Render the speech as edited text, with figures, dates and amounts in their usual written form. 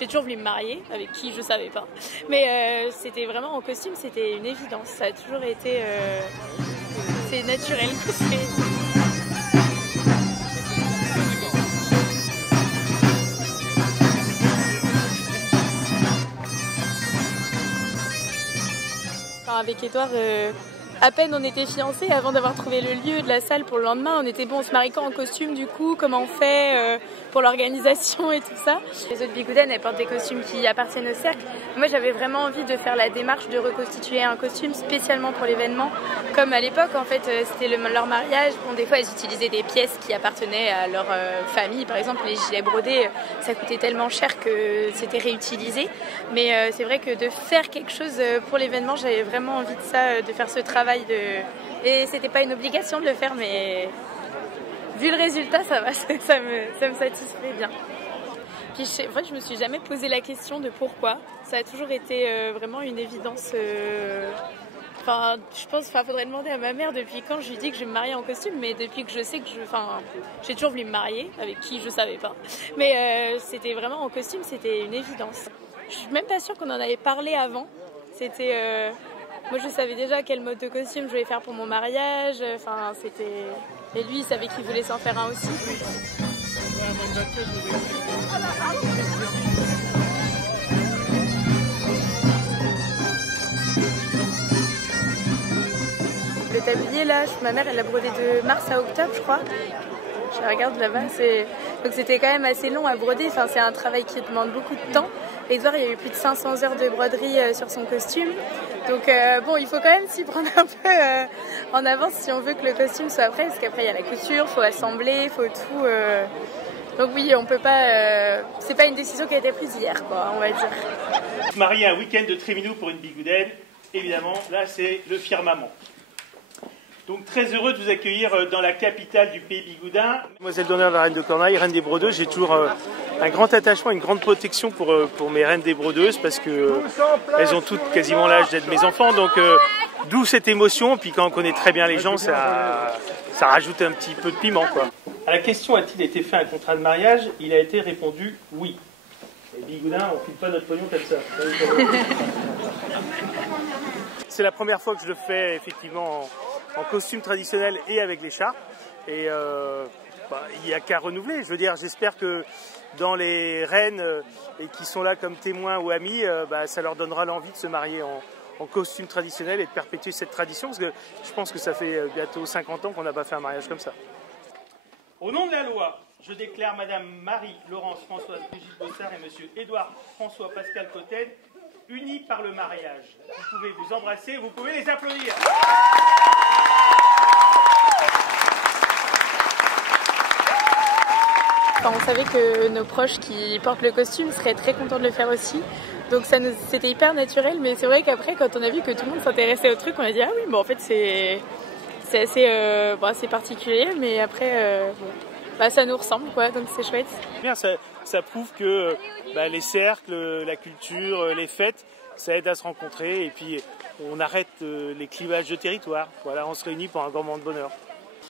J'ai toujours voulu me marier, avec qui je savais pas. Mais c'était vraiment en costume, c'était une évidence. Ça a toujours été... c'est naturel. Enfin, avec Édouard, à peine on était fiancés, avant d'avoir trouvé le lieu de la salle pour le lendemain, on était bon, on se marie quand en costume du coup, comment on fait pour l'organisation et tout ça. Les autres bigoudaines, elles portent des costumes qui appartiennent au cercle. Moi j'avais vraiment envie de faire la démarche de reconstituer un costume spécialement pour l'événement. Comme à l'époque en fait c'était leur mariage, bon des fois elles utilisaient des pièces qui appartenaient à leur famille, par exemple les gilets brodés, ça coûtait tellement cher que c'était réutilisé. Mais c'est vrai que de faire quelque chose pour l'événement, j'avais vraiment envie de ça, de faire ce travail. Et c'était pas une obligation de le faire, mais vu le résultat, ça va, ça me satisfait bien. Puis en fait, je me suis jamais posé la question de pourquoi. Ça a toujours été vraiment une évidence. Enfin, je pense, faudrait demander à ma mère depuis quand je lui dis que je vais me marier en costume, mais depuis que je sais que j'ai toujours voulu me marier, avec qui je savais pas. Mais c'était vraiment en costume, c'était une évidence. Je suis même pas sûre qu'on en avait parlé avant. C'était moi, je savais déjà quel mode de costume je voulais faire pour mon mariage. Enfin, c'était... Et lui, il savait qu'il voulait s'en faire un aussi. Le tablier, là, ma mère, elle l'a brodé de mars à octobre, je crois. Je regarde là-bas. Donc, c'était quand même assez long à broder. Enfin, c'est un travail qui demande beaucoup de temps. Édouard, il y a eu plus de 500 heures de broderie sur son costume. Donc bon, il faut quand même s'y prendre un peu en avance si on veut que le costume soit prêt, parce qu'après il y a la couture, il faut assembler, il faut tout. Donc oui, on peut pas. C'est pas une décision qui a été prise hier, quoi, on va dire. Marier un week-end de Tréminou pour une bigoudaine, évidemment, là c'est le firmament. Donc très heureux de vous accueillir dans la capitale du pays bigoudin. Mademoiselle d'honneur de la Reine de Cornaille, Reine des Brodeuses, j'ai toujours un grand attachement, une grande protection pour mes Reines des Brodeuses parce que elles ont toutes quasiment l'âge d'être mes enfants, donc d'où cette émotion. Puis quand on connaît très bien les gens, ça rajoute un petit peu de piment, quoi. À la question a-t-il été fait un contrat de mariage, il a été répondu oui. Les bigoudins, on ne file pas notre pognon comme ça. C'est la première fois que je le fais effectivement en costume traditionnel et avec l'écharpe. Et il n'y a qu'à renouveler. Je veux dire, j'espère que dans les reines et qui sont là comme témoins ou amis, ça leur donnera l'envie de se marier en costume traditionnel et de perpétuer cette tradition. Parce que je pense que ça fait bientôt 50 ans qu'on n'a pas fait un mariage comme ça. Au nom de la loi, je déclare Madame Marie-Laurence Françoise Brigitte Bossard et Monsieur Édouard François Pascal Cotten unis par le mariage. Vous pouvez vous embrasser, vous pouvez les applaudir. Enfin, on savait que nos proches qui portent le costume seraient très contents de le faire aussi. Donc c'était hyper naturel, mais c'est vrai qu'après, quand on a vu que tout le monde s'intéressait au truc, on a dit « Ah oui, bon en fait c'est assez particulier, mais après ça nous ressemble, quoi, donc c'est chouette. » Bien, ça prouve que les cercles, la culture, les fêtes, ça aide à se rencontrer et puis on arrête les clivages de territoire. Voilà, on se réunit pour un grand moment de bonheur.